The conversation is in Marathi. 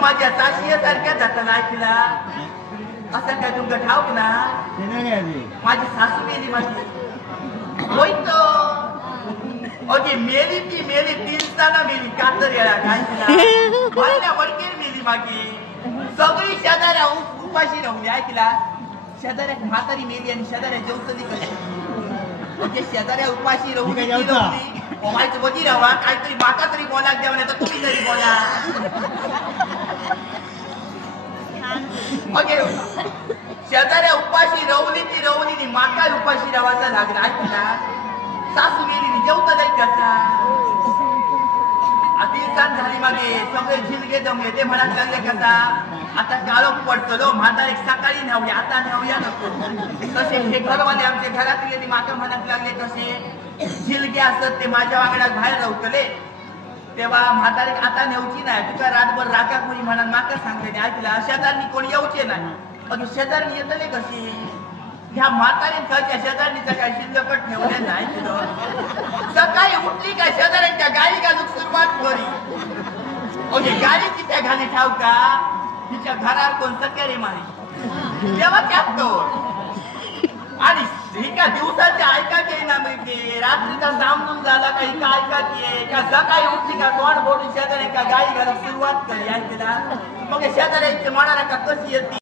माझ्या सासऱ्यासारख्या जाताना ऐकला असं काय तुमचं ठाऊक ना माझी सासू मेली माझी होय तो ओके मेली ती मेली 3 ताना मेली कातर येळा काय तिला वडकेर मेली मागे सगळी शेजाऱ्या उपाशी राहून ऐकला शेजाऱ्यात म्हातारी मेली आणि शेजाऱ्या जेवतली कशी ओके शेजाऱ्या उपाशी राहून माहिती बघी राहा काहीतरी माका तरी बोला द्या नाही तर तुम्ही तरी बोला ओके शेजाऱ्या उपाशी रवली ती माका उपाशी राहायचा लागला ऐकला सासू गेली जेवता जाईल कसा आता दिवसात झाली मागे सगळे झिलगे जमले ते म्हणत लागले कसा आता काळोख पडतो म्हातारी सकाळी नेऊया आता नेऊया नको तसे हे घरवाले आमच्या घरात गेले माका म्हणत लागले कसे झिलगे असत ते माझ्या वांगड्यात बाहेर राहतले तेव्हा म्हातारी आता नेऊची नाही तुका रातभर राखा कोणी म्हणा माका सांगले ऐकला शेजारनी कोणी येऊचे नाही मग शेजारनी येतले कशी ह्या म्हातारीन खायच्या शेजारणीचं काही शिल्लकट ठेवले नाही सकाळी उठली काय शेजाऱ्यांच्या गाडी घालून सुरुवात करी ओके गाडी तिथे घाली ठाव का तिच्या घरात कोण सकाळी मारी तेव्हा कॅप्टो आणि एका दिवसाच्या ऐका की ना म्हणजे रात्रीचा सामून झाला का एका ऐका की का सकाळी उठली का तोंड बोलून शेजारी का गाडी घालून सुरुवात करी ऐकला मग शेजाऱ्यांची म्हणाला का कशी येते